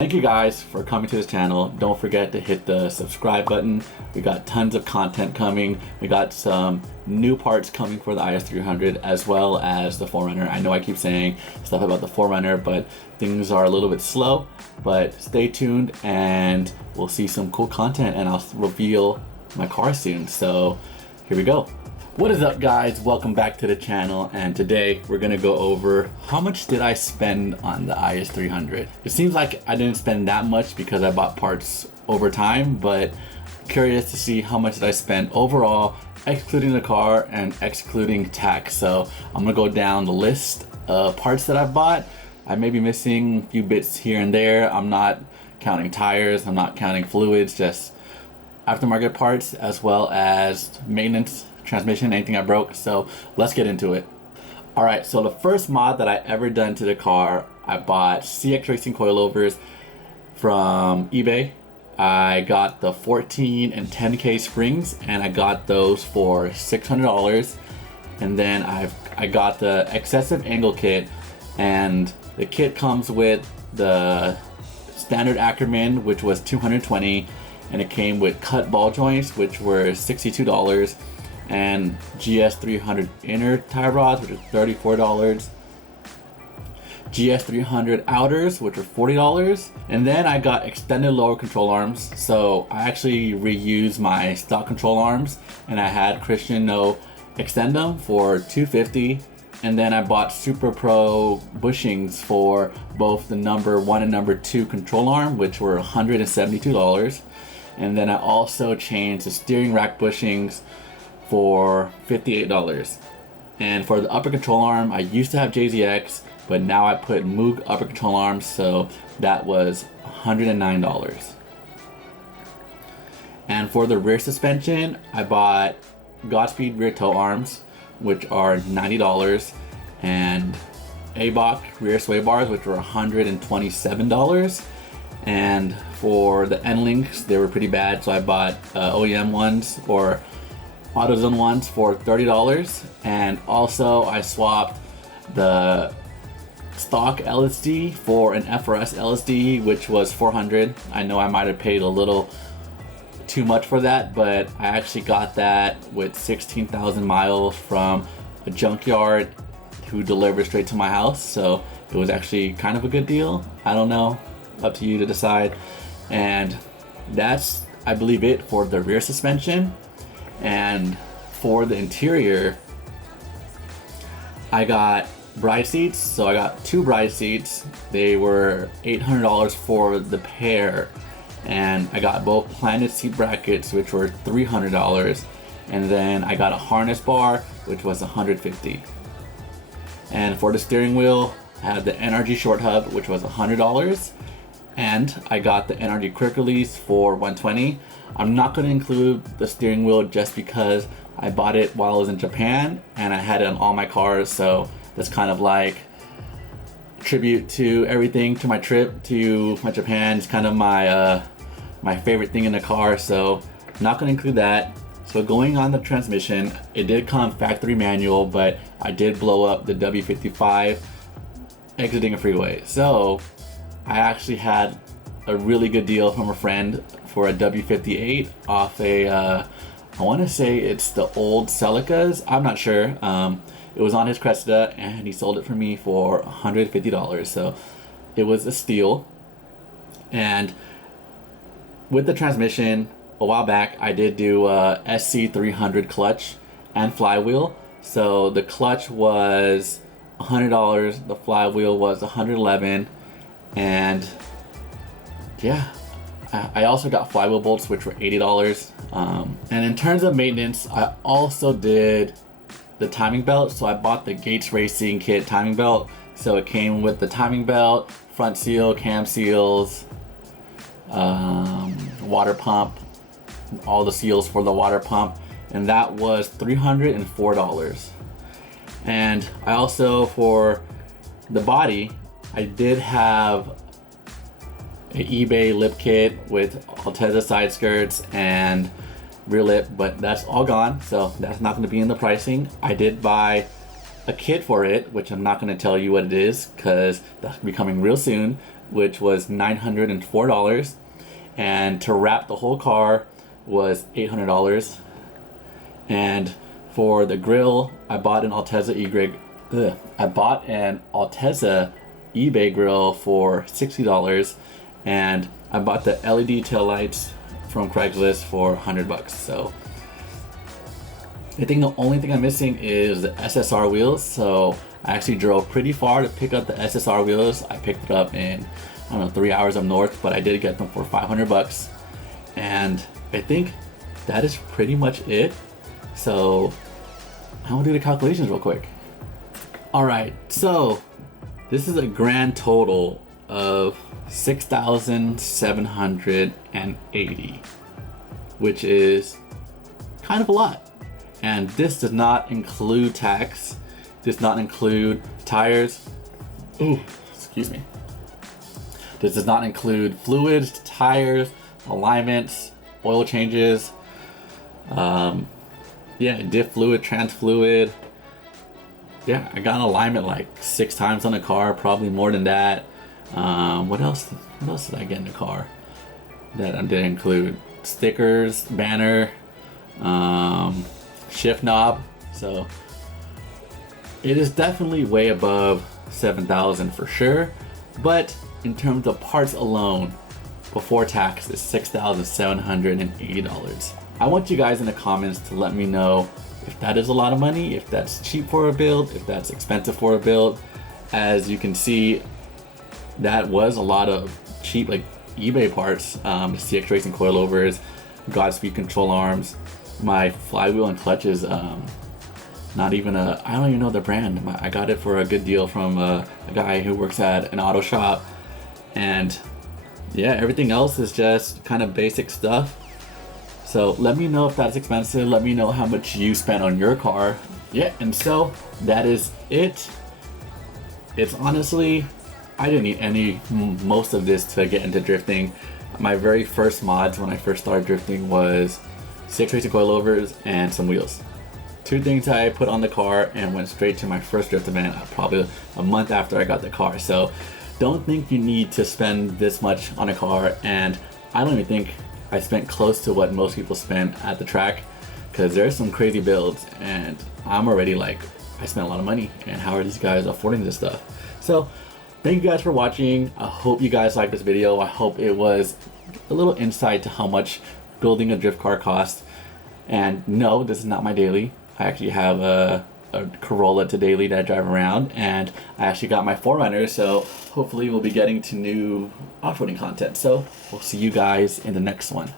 Thank you guys for coming to this channel. Don't forget to hit the subscribe button. We got tons of content coming. We got some new parts coming for the IS300 as well as the 4Runner. I know I keep saying stuff about the 4Runner, but things are a little bit slow. But stay tuned and we'll see some cool content and I'll reveal my car soon. So here we go. What is up guys? Welcome back to the channel, and today we're gonna go over how much did I spend on the IS300. It seems like I didn't spend that much because I bought parts over time, but curious to see how much did I spend overall, excluding the car and excluding tax. So I'm gonna go down the list of parts that I've bought. I may be missing a few bits here and there. I'm not counting tires, I'm not counting fluids, just aftermarket parts as well as maintenance, transmission, anything I broke. So let's get into it. All right, so the first mod that I ever done to the car, I bought CX Racing Coilovers from eBay. I got the 14 and 10K springs and I got those for $600. And then I got the excessive angle kit, and the kit comes with the standard Ackerman, which was $220, and it came with cut ball joints, which were $62, and IS300 inner tie rods, which are $34, IS300 outers, which are $40, and then I got extended lower control arms. So I actually reused my stock control arms, and I had Christian No extend them for $250, and then I bought Super Pro bushings for both the number 1 and number 2 control arm, which were $172, and then I also changed the steering rack bushings for $58. And for the upper control arm, I used to have JZX, but now I put Moog upper control arms, so that was $109. And for the rear suspension, I bought Godspeed rear toe arms, which are $90, and ABOC rear sway bars, which were $127. And for the end links, they were pretty bad, so I bought OEM ones or AutoZone ones for $30, and also I swapped the stock LSD for an FRS LSD, which was $400. I know I might have paid a little too much for that, but I actually got that with 16,000 miles from a junkyard who delivered straight to my house, so it was actually kind of a good deal. I don't know, up to you to decide. And that's, I believe, it for the rear suspension. And for the interior, I got bride seats. So I got 2 bride seats. They were $800 for the pair, and I got both planted seat brackets, which were $300, and then I got a harness bar, which was $150. And for the steering wheel, I had the NRG short hub, which was $100, and I got the NRG quick release for $120. I'm not going to include the steering wheel just because I bought it while I was in Japan and I had it on all my cars, so that's kind of like tribute to everything, to my trip to my Japan. It's kind of my my favorite thing in the car, so I'm not going to include that. So going on the transmission, it did come factory manual, but I did blow up the W55 exiting a freeway. So I actually had a really good deal from a friend for a W58 off a, I want to say it's the old Celicas, I'm not sure. It was on his Cresta and he sold it for me for $150, so it was a steal. And with the transmission, a while back I did do a SC300 clutch and flywheel. So the clutch was $100, the flywheel was $111, and yeah, I also got flywheel bolts, which were $80. And in terms of maintenance, I also did the timing belt. So I bought the Gates Racing Kit timing belt. So it came with the timing belt, front seal, cam seals, water pump, all the seals for the water pump, and that was $304. And I also, for the body, I did have an eBay lip kit with Altezza side skirts and rear lip, but that's all gone, so that's not going to be in the pricing. I did buy a kit for it, which I'm not going to tell you what it is because that's coming real soon. which was $904, and to wrap the whole car was $800. And for the grill, I bought an Altezza eBay grill for $60, and I bought the LED taillights from Craigslist for $100. So I think the only thing I'm missing is the Ssr wheels. So I actually drove pretty far to pick up the Ssr wheels. I picked it up in, I don't know, 3 hours up north, but I did get them for $500. And I think that is pretty much it. So I'm gonna do the calculations real quick. All right, so this is a grand total of $6,780, which is kind of a lot. And this does not include tax, does not include tires. Ooh, excuse me. This does not include fluids, tires, alignments, oil changes, diff fluid, trans fluid. Yeah, I got an alignment like 6 times on the car, probably more than that. What else did I get in the car that I didn't include? Stickers, banner, shift knob. So it is definitely way above $7,000 for sure. But in terms of parts alone, before tax, is $6,780. I want you guys in the comments to let me know if that is a lot of money, if that's cheap for a build, if that's expensive for a build. As you can see, that was a lot of cheap like eBay parts. The CX Racing Coilovers, Godspeed control arms, my flywheel and clutches. Not even I don't even know the brand. I got it for a good deal from a guy who works at an auto shop. And yeah, everything else is just kind of basic stuff. So let me know if that's expensive. Let me know how much you spent on your car. Yeah, and so that is it. It's honestly, I didn't need most of this to get into drifting. My very first mods when I first started drifting was 6 Racing Coilovers and some wheels. 2 things I put on the car and went straight to my first drift event probably a month after I got the car. So don't think you need to spend this much on a car, and I don't even think I spent close to what most people spend at the track, because there's some crazy builds and I'm already like, I spent a lot of money, and how are these guys affording this stuff? So thank you guys for watching. I hope you guys liked this video. I hope it was a little insight to how much building a drift car costs. And no, this is not my daily. I actually have a Corolla to daily that I drive around, and I actually got my 4Runner, so hopefully we'll be getting to new off-roading content. So we'll see you guys in the next one.